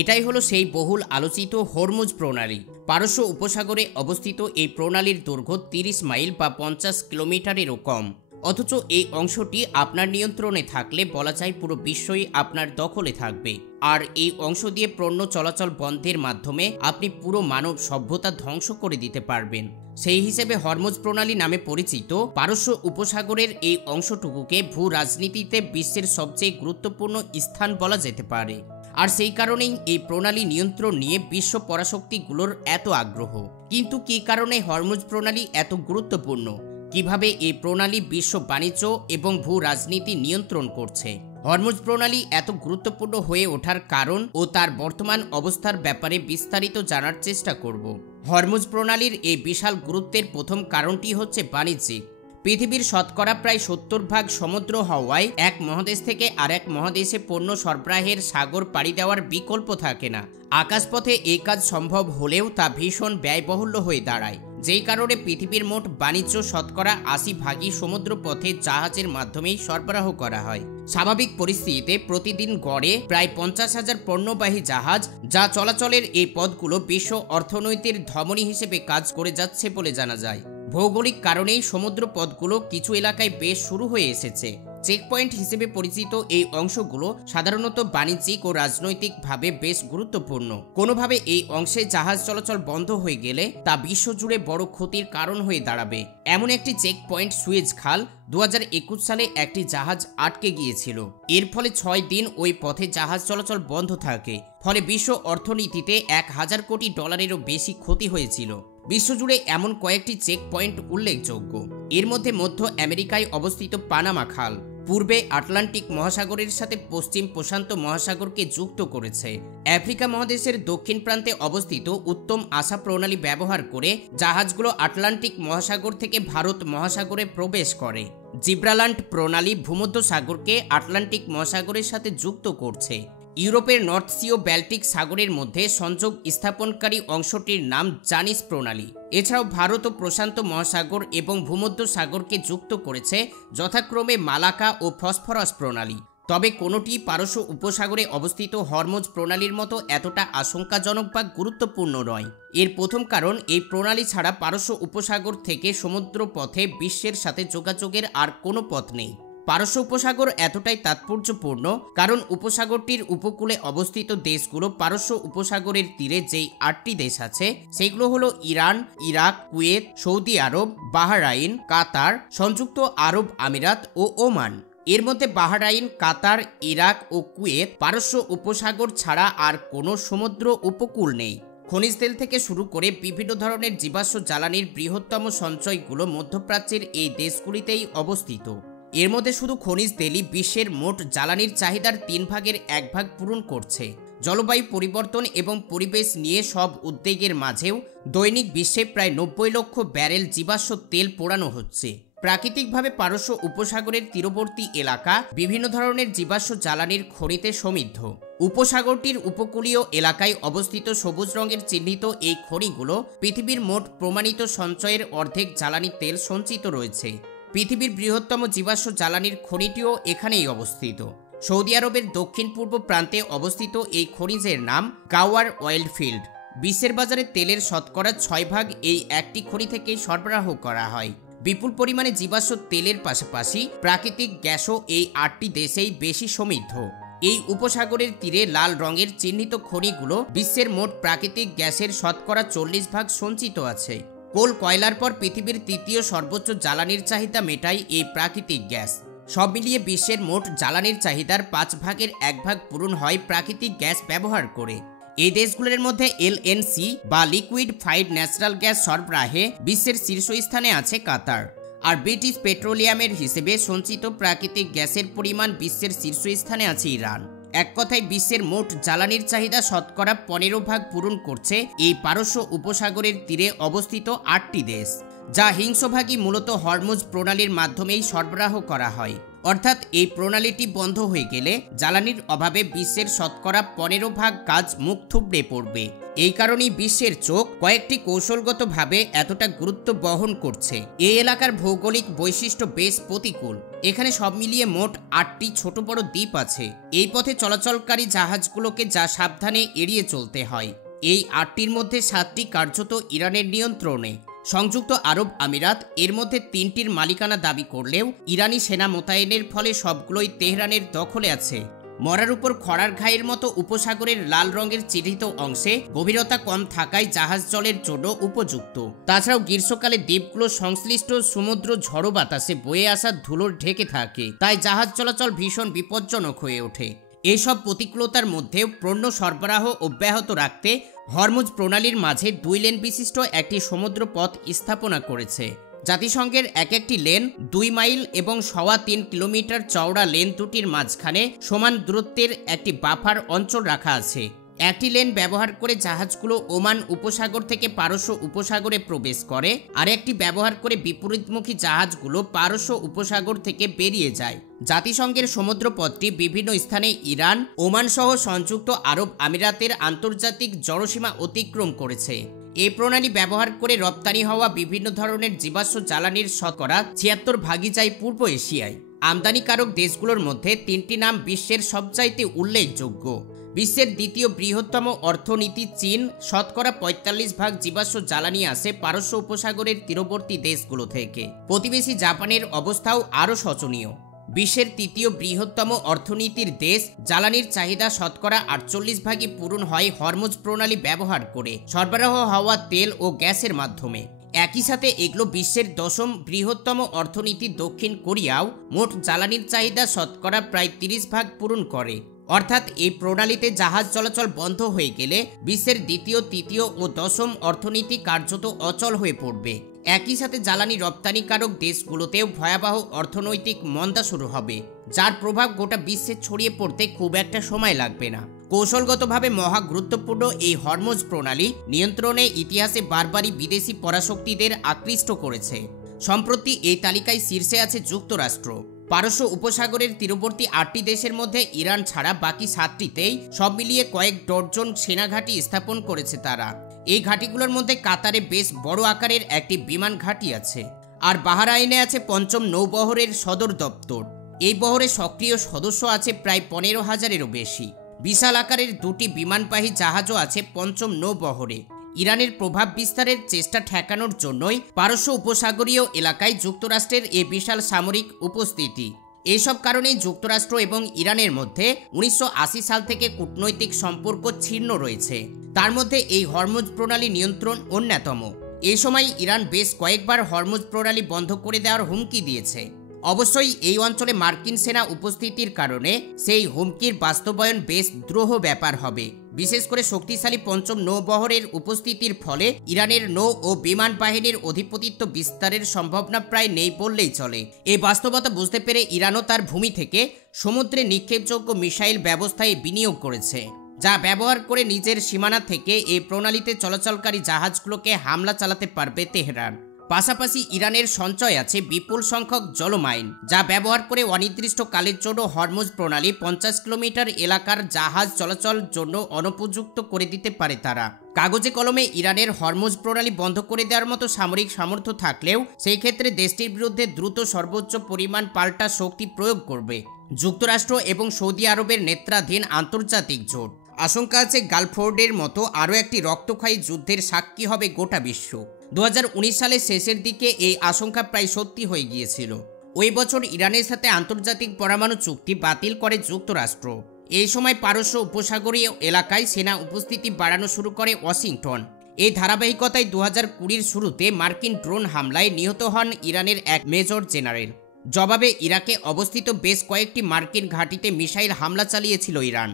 এটাই হলো সেই বহুল আলোচিত হরমুজ প্রণালী। পারস্য উপসাগরে অবস্থিত এই প্রণালীর দৈর্ঘ্য 30 মাইল বা 50 কিলোমিটারেরও কম। অথচ এই অংশটি আপনার নিয়ন্ত্রণে থাকলে বলা যায় পুরো বিশ্বই আপনার দখলে থাকবে। আর এই অংশ দিয়ে পণ্য চলাচল বন্ধের মাধ্যমে আপনি পুরো মানব সভ্যতা ধ্বংস করে দিতে পারবেন। সেই হিসেবে হরমুজ প্রণালী নামে পরিচিত পারস্য উপসাগরের এই অংশটুকুকে ভূ রাজনীতিতে বিশ্বের সবচেয়ে গুরুত্বপূর্ণ স্থান বলা যেতে পারে। আর সেই কারণেই এই প্রণালী নিয়ন্ত্রণ নিয়ে বিশ্ব পরাশক্তিগুলোর এত আগ্রহ। কিন্তু কী কারণে হরমুজ প্রণালী এত গুরুত্বপূর্ণ? কিভাবে এই প্রণালী বিশ্ব বাণিজ্য এবং ভূ রাজনীতি নিয়ন্ত্রণ করছে? হরমুজ প্রণালী এত গুরুত্বপূর্ণ হয়ে ওঠার কারণ ও তার বর্তমান অবস্থার ব্যাপারে বিস্তারিত জানার চেষ্টা করব। হরমুজ প্রণালীর এই বিশাল গুরুত্বের প্রথম কারণটি হচ্ছে বাণিজ্যিক। পৃথিবীর শতকরা প্রায় 70% সমুদ্র হওয়ায় এক মহাদেশ থেকে আরেক মহাদেশে পণ্য সরবরাহের সাগর পাড়ি দেওয়ার বিকল্প থাকে না। আকাশপথে এই কাজ সম্ভব হলেও তা ভীষণ ব্যয়বহুল্য হয়ে দাঁড়ায়, যেই কারণে পৃথিবীর মোট বাণিজ্য শতকরা 80% সমুদ্র পথে জাহাজের মাধ্যমেই সরবরাহ করা হয়। স্বাভাবিক পরিস্থিতিতে প্রতিদিন গড়ে প্রায় 50,000 পণ্যবাহী জাহাজ, যা চলাচলের এই পথগুলো বিশ্ব অর্থনীতির ধমনী হিসেবে কাজ করে যাচ্ছে বলে জানা যায়। ভৌগোলিক কারণেই সমুদ্র পথগুলো কিছু এলাকায় বেশ শুরু হয়ে এসেছে। চেকপয়েন্ট হিসেবে পরিচিত এই অংশগুলো সাধারণত বাণিজ্যিক ও রাজনৈতিকভাবে বেশ গুরুত্বপূর্ণ। কোনোভাবে এই অংশে জাহাজ চলাচল বন্ধ হয়ে গেলে তা বিশ্বজুড়ে বড় ক্ষতির কারণ হয়ে দাঁড়াবে। এমন একটি চেকপয়েন্ট সুয়েজ খাল। 2021 সালে একটি জাহাজ আটকে গিয়েছিল। এর ফলে 6 দিন ওই পথে জাহাজ চলাচল বন্ধ থাকে। ফলে বিশ্ব অর্থনীতিতে $1,000 কোটি বেশি ক্ষতি হয়েছিল। বিশ্বজুড়ে এমন কয়েকটি চেক পয়েন্ট উল্লেখযোগ্য। এর মধ্যে মধ্য আমেরিকায় অবস্থিত পানামা খাল পূর্বে আটলান্টিক মহাসাগরের সাথে পশ্চিম প্রশান্ত মহাসাগরকে যুক্ত করেছে। আফ্রিকা মহাদেশের দক্ষিণ প্রান্তে অবস্থিত উত্তম আশা প্রণালী ব্যবহার করে জাহাজগুলো আটলান্টিক মহাসাগর থেকে ভারত মহাসাগরে প্রবেশ করে। জিব্রাল্টার প্রণালী ভূমধ্যসাগরকে আটলান্টিক মহাসাগরের সাথে যুক্ত করছে। ইউরোপের নর্থ সি ও ব্যাল্টিক সাগরের মধ্যে সংযোগ স্থাপনকারী অংশটির নাম জানিস প্রণালী। এছাড়াও ভারত ও প্রশান্ত মহাসাগর এবং ভূমধ্যসাগরকে যুক্ত করেছে যথাক্রমে মালাকা ও ফসফরাস প্রণালী। তবে কোনোটি পারস্য উপসাগরে অবস্থিত হরমুজ প্রণালীর মতো এতটা আশঙ্কাজনক বা গুরুত্বপূর্ণ নয়। এর প্রথম কারণ, এই প্রণালী ছাড়া পারস্য উপসাগর থেকে সমুদ্র পথে বিশ্বের সাথে যোগাযোগের আর কোনো পথ নেই। পারস্য উপসাগর এতটাই তাৎপর্যপূর্ণ কারণ উপসাগরটির উপকূলে অবস্থিত দেশগুলো পারস্য উপসাগরের তীরে যেই 8টি দেশ আছে সেগুলো হলো ইরান, ইরাক, কুয়েত, সৌদি আরব, বাহরাইন, কাতার, সংযুক্ত আরব আমিরাত ও ওমান। এর মধ্যে বাহরাইন, কাতার, ইরাক ও কুয়েত পারস্য উপসাগর ছাড়া আর কোনো সমুদ্র উপকূল নেই। খনিজ তেল থেকে শুরু করে বিভিন্ন ধরনের জীবাশ্ম জ্বালানির বৃহত্তম সঞ্চয়গুলো মধ্যপ্রাচ্যের এই দেশগুলিতেই অবস্থিত। এর মধ্যে শুধু খনিজ তেলই বিশ্বের মোট জ্বালানির চাহিদার 1/3 পূরণ করছে। জলবায়ু পরিবর্তন এবং পরিবেশ নিয়ে সব উদ্বেগের মাঝেও দৈনিক বিশ্বে প্রায় 90 লক্ষ ব্যারেল জীবাশ্ম তেল পোড়ানো হচ্ছে। প্রাকৃতিকভাবে পারস্য উপসাগরের তীরবর্তী এলাকা বিভিন্ন ধরনের জীবাশ্ম জ্বালানির খনিতে সমৃদ্ধ। উপসাগরটির উপকূলীয় এলাকায় অবস্থিত সবুজ রঙের চিহ্নিত এই খনিগুলো পৃথিবীর মোট প্রমাণিত সঞ্চয়ের অর্ধেক জ্বালানি তেল সঞ্চিত রয়েছে। পৃথিবীর বৃহত্তম জীবাশ্ম জ্বালানির খনিটিও এখানেই অবস্থিত। সৌদি আরবের দক্ষিণ পূর্ব প্রান্তে অবস্থিত এই খনিজের নাম গাওয়ার অয়েল ফিল্ড। বিশ্বের বাজারে তেলের শতকরা 6% এই একটি খনি থেকে সরবরাহ করা হয়। বিপুল পরিমাণে জীবাশ্ম তেলের পাশাপাশি প্রাকৃতিক গ্যাসও এই 8টি দেশেই বেশি সমৃদ্ধ। এই উপসাগরের তীরে লাল রঙের চিহ্নিত খনিগুলো বিশ্বের মোট প্রাকৃতিক গ্যাসের শতকরা 40% সঞ্চিত আছে। কোল কয়লার পর পৃথিবীর তৃতীয় সর্বোচ্চ জ্বালানির চাহিদা মেটায় এই প্রাকৃতিক গ্যাস। সব মিলিয়ে বিশ্বের মোট জ্বালানির চাহিদার 5/1 পূরণ হয় প্রাকৃতিক গ্যাস ব্যবহার করে। এই দেশগুলোর মধ্যে এলএনসি বা লিকুইডফাইড ন্যাচারাল গ্যাস সরবরাহে বিশ্বের শীর্ষস্থানে আছে কাতার। আর ব্রিটিশ পেট্রোলিয়ামের হিসেবে সঞ্চিত প্রাকৃতিক গ্যাসের পরিমাণ বিশ্বের শীর্ষস্থানে আছে ইরান। এক কথায় বিশ্বের মোট জ্বালানির চাহিদা শতকরা 15% পূরণ করছে এই পারস্য উপসাগরের তীরে অবস্থিত 8টি দেশ, যা হিংসভাগী মূলত হরমুজ প্রণালীর মাধ্যমেই সরবরাহ করা হয়। অর্থাৎ এই প্রণালীটি বন্ধ হয়ে গেলে জ্বালানির অভাবে বিশ্বের শতকরা 15% কাজ মুখ থুবড়ে পড়বে। এই কারণেই বিশ্বের চোখ কয়েকটি কৌশলগতভাবে এতটা গুরুত্ব বহন করছে। এই এলাকার ভৌগোলিক বৈশিষ্ট্য বেশ প্রতিকূল। এখানে সব মিলিয়ে মোট 8টি ছোট বড় দ্বীপ আছে। এই পথে চলাচলকারী জাহাজগুলোকে যা সাবধানে এড়িয়ে চলতে হয়। এই 8টির মধ্যে 7টি কার্যত ইরানের নিয়ন্ত্রণে। সংযুক্ত আরব আমিরাত এর মধ্যে 3টির মালিকানা দাবি করলেও ইরানি সেনা মোতায়েনের ফলে সবগুলোই তেহরানের দখলে আছে। মরার উপর খড়ার ঘায়ের মতো উপসাগরের লাল রঙের চিহ্নিত অংশে গভীরতা কম থাকায় জাহাজ জলের জন্য উপযুক্ত। তাছাড়াও গ্রীষ্মকালে দ্বীপগুলো সংশ্লিষ্ট সমুদ্র ঝড়ো বাতাসে বয়ে আসা ধুলোর ঢেকে থাকে, তাই জাহাজ চলাচল ভীষণ বিপজ্জনক হয়ে ওঠে। এইসব প্রতিকূলতার মধ্যেও পণ্য সরবরাহ অব্যাহত রাখতে হরমুজ প্রণালীর মাঝে 2 লেন বিশিষ্ট একটি সমুদ্র পথ স্থাপনা করেছে। জাতিসংঘের একটি লেন 2 মাইল এবং 3.25 কিলোমিটার চওড়া লেন দুটির মাঝখানে সমান দূরত্বের একটি বাফার অঞ্চল রাখা আছে। একটি লেন ব্যবহার করে জাহাজগুলো ওমান উপসাগর থেকে পারস্য উপসাগরে প্রবেশ করে, আর একটি ব্যবহার করে বিপরীতমুখী জাহাজগুলো পারস্য উপসাগর থেকে বেরিয়ে যায়। জাতিসংঘের সমুদ্রপথটি বিভিন্ন স্থানে ইরান, ওমান সহ সংযুক্ত আরব আমিরাতের আন্তর্জাতিক জলসীমা অতিক্রম করেছে। এই প্রণালী ব্যবহার করে রপ্তানি হওয়া বিভিন্ন ধরনের জীবাশ্ম জ্বালানির শতকরা 76% যায় পূর্ব এশিয়ায়। আমদানিকারক দেশগুলোর মধ্যে 3টি নাম বিশ্বের সবচাইতে উল্লেখযোগ্য। বিশ্বের দ্বিতীয় বৃহত্তম অর্থনীতি চীন, শতকরা 45% জীবাশ্ম জ্বালানি আসে পারস্য উপসাগরের তীরবর্তী দেশগুলো থেকে। প্রতিবেশী জাপানের অবস্থাও আরও শোচনীয়। বিশ্বের তৃতীয় বৃহত্তম অর্থনীতির দেশ, জ্বালানির চাহিদা শতকরা 48% পূরণ হয় হরমুজ প্রণালী ব্যবহার করে সরবরাহ হওয়া তেল ও গ্যাসের মাধ্যমে। একই সাথে এগুলো বিশ্বের 10ম বৃহত্তম অর্থনীতি দক্ষিণ কোরিয়াও মোট জ্বালানির চাহিদা শতকরা প্রায় 30% পূরণ করে। অর্থাৎ এই প্রণালীতে জাহাজ চলাচল বন্ধ হয়ে গেলে বিশ্বের দ্বিতীয়, তৃতীয় ও 10ম অর্থনীতি কার্যত অচল হয়ে পড়বে। একই সাথে জ্বালানি রপ্তানিকারক দেশগুলোতেও ভয়াবহ অর্থনৈতিক মন্দা শুরু হবে, যার প্রভাব গোটা বিশ্বে ছড়িয়ে পড়তে খুব একটা সময় লাগবে না। কৌশলগতভাবে মহা গুরুত্বপূর্ণ এই হরমুজ প্রণালী নিয়ন্ত্রণে ইতিহাসে বারবারই বিদেশি পরাশক্তিদের আকৃষ্ট করেছে। সম্প্রতি এই তালিকায় শীর্ষে আছে যুক্তরাষ্ট্র। পারস্য উপসাগরের তীরবর্তী 8টি দেশের মধ্যে ইরান ছাড়া বাকি 7টিতেই সব মিলিয়ে কয়েক ডজন সেনাঘাঁটি স্থাপন করেছে তারা। এই ঘাঁটিগুলোর মধ্যে কাতারে বেশ বড় আকারের একটি বিমান ঘাঁটি আছে, আর বাহরাইনে আছে 5ম নৌবহরের সদর দপ্তর। এই বহরে সক্রিয় সদস্য আছে প্রায় 15,000-এরও বেশি। বিশাল আকারের 2টি বিমানবাহী জাহাজও আছে 5ম নৌবহরে। ইরানের প্রভাব বিস্তারের চেষ্টা ঠেকানোর জন্যই পারস্য উপসাগরীয় এলাকায় যুক্তরাষ্ট্রের এই বিশাল সামরিক উপস্থিতি। এইসব কারণেই যুক্তরাষ্ট্র এবং ইরানের মধ্যে 1980 সাল থেকে কূটনৈতিক সম্পর্ক ছিন্ন রয়েছে। তার মধ্যে এই হরমুজ প্রণালী নিয়ন্ত্রণ অন্যতম। এই সময় ইরান বেশ কয়েকবার হরমুজ প্রণালী বন্ধ করে দেওয়ার হুমকি দিয়েছে। অবশ্যই এই অঞ্চলে মার্কিন সেনা উপস্থিতির কারণে সেই হুমকির বাস্তবায়ন বেশ দ্রুহ ব্যাপার হবে। বিশেষ করে শক্তিশালী 5ম নৌবহরের উপস্থিতির ফলে ইরানের নৌ ও বিমান বাহিনীর অধিপতিত্ব বিস্তারের সম্ভাবনা প্রায় নেই বললেই চলে। এই বাস্তবতা বুঝতে পেরে ইরানও তার ভূমি থেকে সমুদ্রে নিক্ষেপযোগ্য মিসাইল ব্যবস্থায় বিনিয়োগ করেছে, যা ব্যবহার করে নিজের সীমানা থেকে এই প্রণালীতে চলাচলকারী জাহাজগুলোকে হামলা চালাতে পারবে তেহরান। পাশাপাশি ইরানের সঞ্চয় আছে বিপুল সংখ্যক জলমাইন, যা ব্যবহার করে অনির্দিষ্টকালের জন্য হরমুজ প্রণালী 50 কিলোমিটার এলাকার জাহাজ চলাচল জন্য অনুপযুক্ত করে দিতে পারে তারা। কাগজে কলমে ইরানের হরমুজ প্রণালী বন্ধ করে দেওয়ার মতো সামরিক সামর্থ্য থাকলেও সেই ক্ষেত্রে দেশটির বিরুদ্ধে দ্রুত সর্বোচ্চ পরিমাণ পাল্টা শক্তি প্রয়োগ করবে যুক্তরাষ্ট্র এবং সৌদি আরবের নেতৃত্বাধীন আন্তর্জাতিক জোট। আশঙ্কা আছে গালফোর্ডের মতো আরও একটি রক্তক্ষয়ী যুদ্ধের সাক্ষী হবে গোটা বিশ্ব। 2019 সালের শেষের দিকে এই আশঙ্কা প্রায় সত্যি হয়ে গিয়েছিল। ওই বছর ইরানের সাথে আন্তর্জাতিক পরমাণু চুক্তি বাতিল করে যুক্তরাষ্ট্র। এই সময় পারস্য উপসাগরীয় এলাকায় সেনা উপস্থিতি বাড়ানো শুরু করে ওয়াশিংটন। এই ধারাবাহিকতায় 2020-র শুরুতে মার্কিন ড্রোন হামলায় নিহত হন ইরানের এক মেজর জেনারেল। জবাবে ইরাকে অবস্থিত বেশ কয়েকটি মার্কিন ঘাঁটিতে মিসাইল হামলা চালিয়েছিল ইরান।